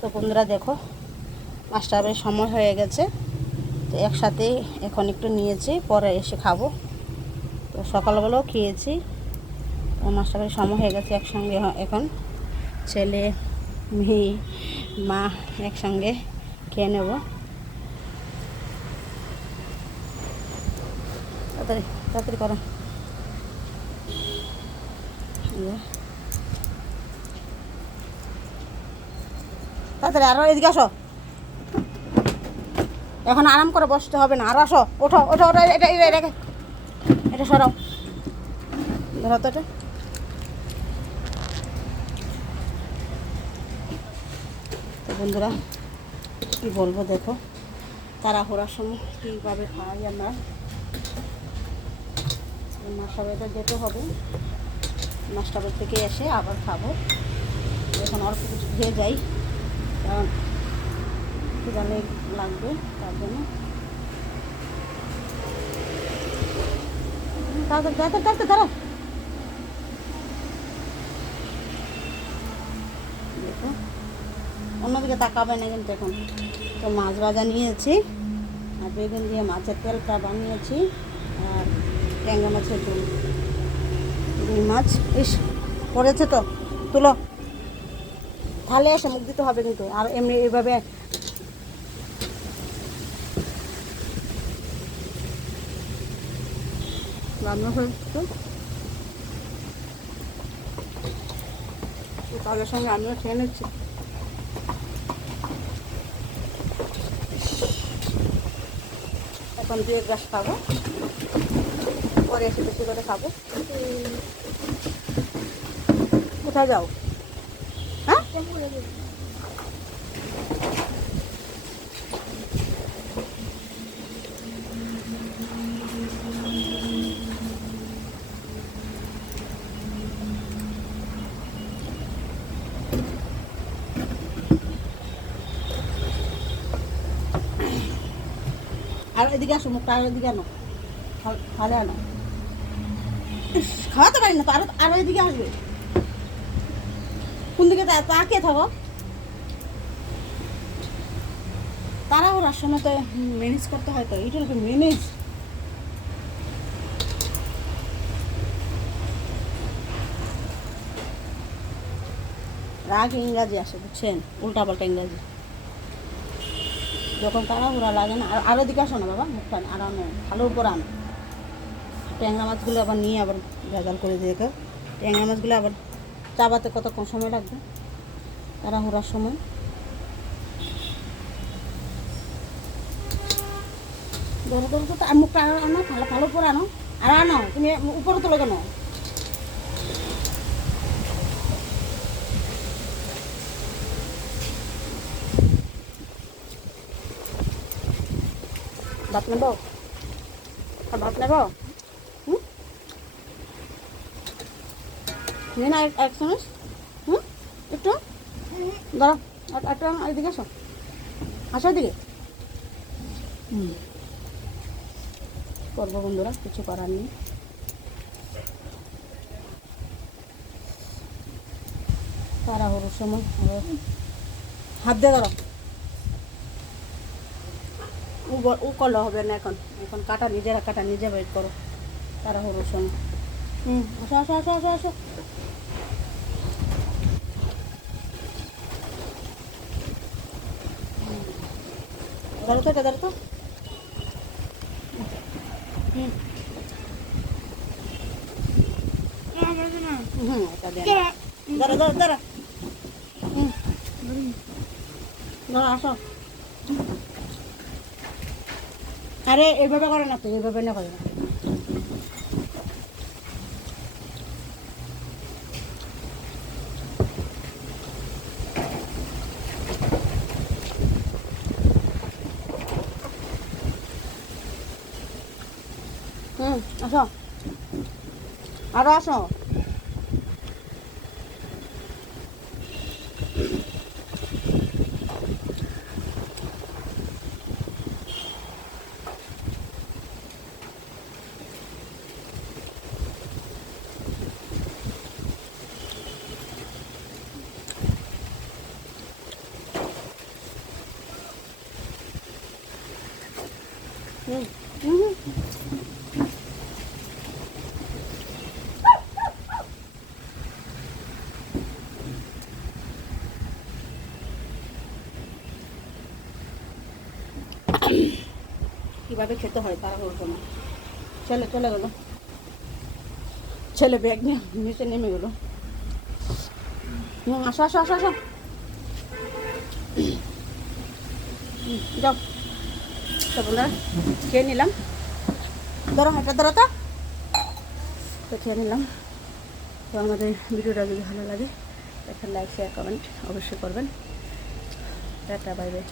তো বন্ধুরা দেখো মাস্টারের সময় হয়ে গেছে। তো একসাথে এখন একটু নিয়েছি, পরে এসে খাব। তো সকালবেলাও খেয়েছি। তো মাস্টারের সময় হয়ে গেছে একসঙ্গে এখন। ছেলে, মেয়ে, মা একসঙ্গে খেয়ে নেব। তাড়াতাড়ি তাড়াতাড়ি করো। তাড়াতাড়ি আরও এদিকে আসো। এখন আরাম করে বসতে হবে না। আরও আসো, ওঠো ওঠো ওঠো, এটা এটা এটা সরাও। ধরো তো এটা। তো বন্ধুরা, কী বলব দেখো তারা তাড়াহুড়ার সময় কীভাবে খাই আমরা। মাস্টারবাড়িতে যেতে হবে। মাস্টারবাড়ি থেকে এসে আবার খাব। এখন অল্প কিছু খেয়ে যাই। খিদালে লাগবে, তার জন্য। অন্যদিকে তাকাবে না কিন্তু এখন। তো মাছ ভাজা নিয়েছি, আর বেগুন দিয়ে মাছের তেলটা বানিয়েছি, আর ট্যাংরা মাছের মাছ, ইস পড়েছে তো? তুলো। থালে এসে মুখ দিতে হবে কিন্তু, আর এমনি এইভাবে। রান্না তাদের সঙ্গে আমিও খেয়ে নিচ্ছি। এখন এক গ্লাস খাব। পরে এসে বেশি করে খাব। কোথায় যাও? হ্যাঁ আর এদিকে আসো, মুখটা আর এদিকে আনো। ভালো আনো খাওয়াতে পারি না তো, আরও আরও এদিকে আসবে। কোন দিকে তাকিয়ে থাকো। তারা ওর সময় তো ম্যানেজ করতে হয় তো, এইটা ম্যানেজ রাগ ইংরাজি আসে, বুঝছেন? উল্টা পাল্টা ইংরাজি। যখন তাড়াহুড়া লাগে না, আর আরও দিকে আসো না বাবা, মুখটা আর আনো, ভালো উপর আনো। ট্যাংরা মাছগুলো আবার নিয়ে আবার ভেজাল করে দিয়ে গেল ট্যাংরা মাছগুলো আবার চাবাতে কতক্ষণ সময় লাগবে? তারা তাড়াহুড়ার সময়। ধরো ধরো তো আর আনো ভালো ভালো উপরে আনো। আর আনো, তুমি উপরে তোলো কেন? ভাত নেব? ভাত নেব হুম নিন আর এক চামচ। হুম? একটু। আর একটু এদিকে আসো। আসো এদিকে। হুম। করব বন্ধুরা, কিছু করার নেই। তাড়াহুড়োর সময় হাত দিয়ে ধরো। ও করলে হবে না এখন। এখন কাটা নিজেরা কাটা নিজে বের করো। তারা হলো শোনো হুম, আসো আসো আসো আসো আসো। ধরো তো এটা ধরো তো। হুম। হুম এটা দেন। ধরো ধরো ধরো হুম। ধরো আসো। আরে এইভাবে করে না তো এভাবে না করে। না আসো আরো আসো 응. 응. কীভাবে খেতে হয় তারা বলব না। ছেলে চলে গেলো। ছেলে ব্যাগ নিয়ে নিচে নেমে গেলো। আসো আসো আসো আসো। যাও। তো খেয়ে নিলাম। ধরো, হাঁটা, ধরো তো। তো খেয়ে নিলাম। তো আমাদের ভিডিওটা যদি ভালো লাগে, একটা লাইক শেয়ার কমেন্ট অবশ্যই করবেন। Tata bye bye